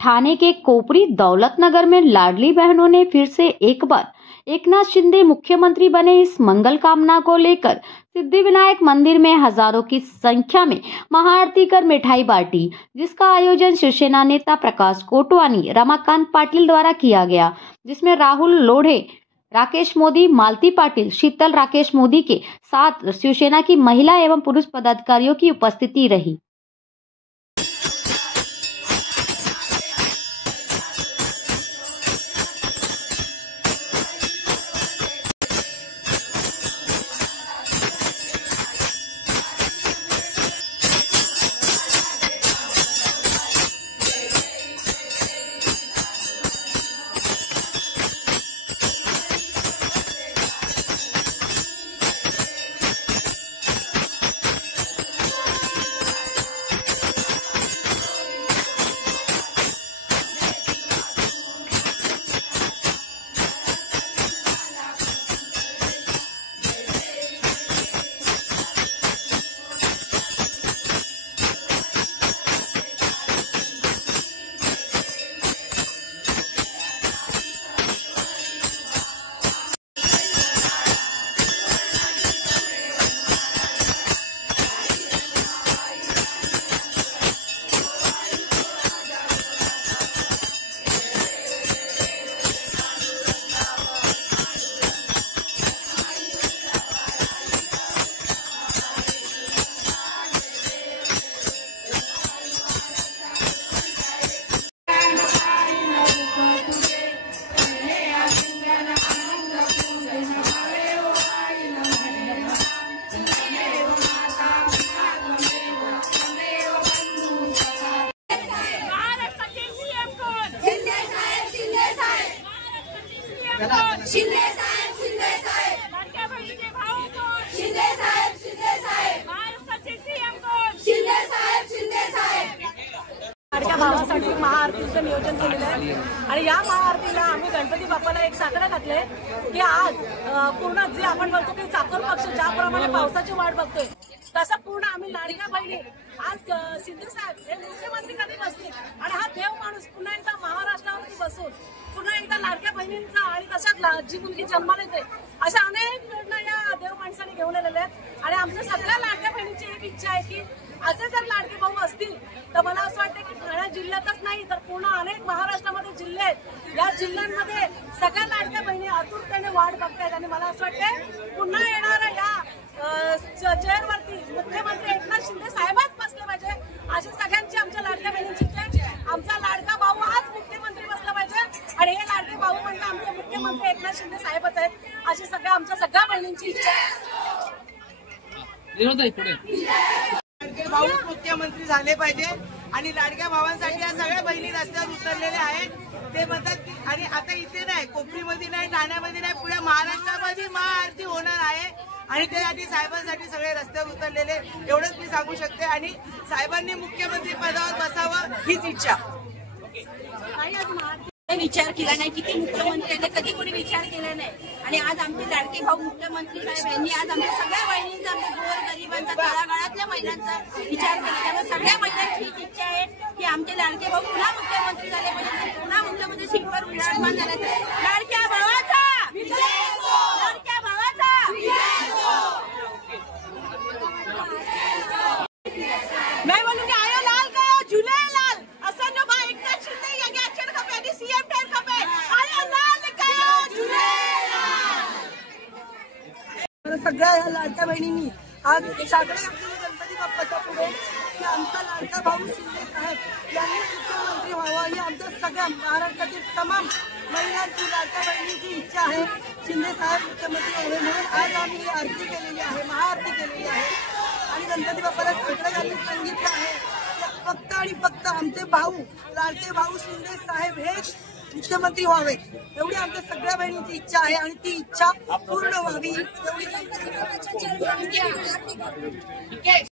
ठाणे के कोपरी दौलतनगर में लाडली बहनों ने फिर से एक बार एकनाथ शिंदे मुख्यमंत्री बने इस मंगल कामना को लेकर सिद्धिविनायक मंदिर में हजारों की संख्या में महाआरती कर मिठाई बांटी, जिसका आयोजन शिवसेना नेता प्रकाश कोटवानी, रमाकांत पाटिल द्वारा किया गया, जिसमें राहुल लोढ़े, राकेश मोदी, मालती पाटिल, शीतल राकेश मोदी के साथ शिवसेना की महिला एवं पुरुष पदाधिकारियों की उपस्थिति रही। शिंदे साहेब लाडक्या बहिणीचे भाऊ कोण? शिंदे साहेब महाराष्ट्राचे सीएम कोण? शिंदे साहेब लाडक्या भावासाठी महाआरतीचं नियोजन केलेलं आहे आणि या महाआरतीला आम्ही गणपती बाप्पाला एक साकडं घातले की आज पूर्ण जे आपण बघतो की चाकूर पक्ष ज्याप्रमाणे पावसाची वाट बघतोय तसं पूर्ण आम्ही लाडक्या बहिणी आज शिंदे साहेब हे मुख्यमंत्री कधी बसतील आणि हा देव माणूस पुन्हा एकदा महाराष्ट्रावरती बसून पुन्हा एकदा लाडक्या बहिणींचा आणि तशाच जी मुलगी जन्माला येते अशा अनेक योजना या देव माणसाने घेऊन आलेल्या आहेत आणि आमच्या सगळ्या लाडक्या बहिणीची एक इच्छा आहे की असे जर लाडके भाऊ असतील तर मला असं वाटतं की ठाणे जिल्ह्यातच नाही तर पूर्ण अनेक महाराष्ट्रामध्ये जिल्हे आहेत, या जिल्ह्यांमध्ये सगळ्या लाडक्या बहिणी आतुरतेने वाट बघतायत आणि मला असं वाटतं पुन्हा येणाऱ्या या चेअरवरती मुख्यमंत्री एकनाथ शिंदे साहेबच बसले पाहिजे अशी सगळ्यांची आमच्या लाडक्या बहिणींची इच्छा आहे। आमचा लाडका भाऊ आज मुख्यमंत्री बसला पाहिजे आणि हे लाडके भाऊ म्हणजे आमचे मुख्यमंत्री एकनाथ शिंदे साहेबच आहेत अशी सगळ्या आमच्या सगळ्या बहिणींची इच्छा आहे। लाडके भाऊ मुख्यमंत्री झाले पाहिजे आणि लाडक्या भावांसाठी या सगळ्या बहिणी रस्त्यावर उतरलेल्या आहेत। ते म्हणतात की आणि आता इथे नाही, कोपरीमध्ये नाही, ठाण्यामध्ये नाही, पुढे महाराष्ट्रामध्ये महाआरती होणार आहे आणि त्यासाठी साहेबांसाठी सगळे रस्त्यावर उतरलेले एवढंच मी सांगू शकते आणि साहेबांनी मुख्यमंत्री पदावर बसावं हीच इच्छा। विचार केला नाही, किती मुख्यमंत्र्यांनी कधी कोणी विचार केला नाही आणि आज आमचे लाडके भाऊ मुख्यमंत्री साहेब यांनी आज आमच्या सगळ्या बहिणींचा, आमच्या गोरगरिबांचा, तळागाळातल्या महिलांचा विचार केला। त्यामुळे सगळ्या महिलांची हीच इच्छा आहे की आमचे लाडके भाऊ पुन्हा मुख्यमंत्री झाले पाहिजे, पुन्हा मुख्यमंत्री सीटवर विराजमान झाले पाहिजे। लाडक्या भावाचा लाडक्या भावाचा मैं बोलूंगी आयो लाल करो झूले लाल असं नो भाई एकनाथ शिंदे या अक्षर खपे आणि सीएम टेन खपे आयो लाल करो झूले लाल। सगळ्या या लाडक्या बहिणींनी आज साकडे गणपती बाप्पाच्या पुढे की आमचा लाडका भाऊ शिंदे साहेब यांनी मुख्यमंत्री व्हावा ही आमच्या सगळ्या महाराष्ट्रातील तमाम महिलांची, लाडक्या बहिणींची इच्छा आहे। शिंदे साहेब मुख्यमंत्री व्हावे म्हणून आज आम्ही ही आरती केलेली आहे, महाआरती केलेली आहे आणि गणपती बाप्पाला साकडे घालून सांगितलं आहे की फक्त आणि फक्त आमचे भाऊ, लाडके भाऊ शिंदे साहेब हे मुख्यमंत्री व्हावे एवढी आमच्या सगळ्या बहिणींची इच्छा आहे आणि ती इच्छा पूर्ण व्हावी एवढी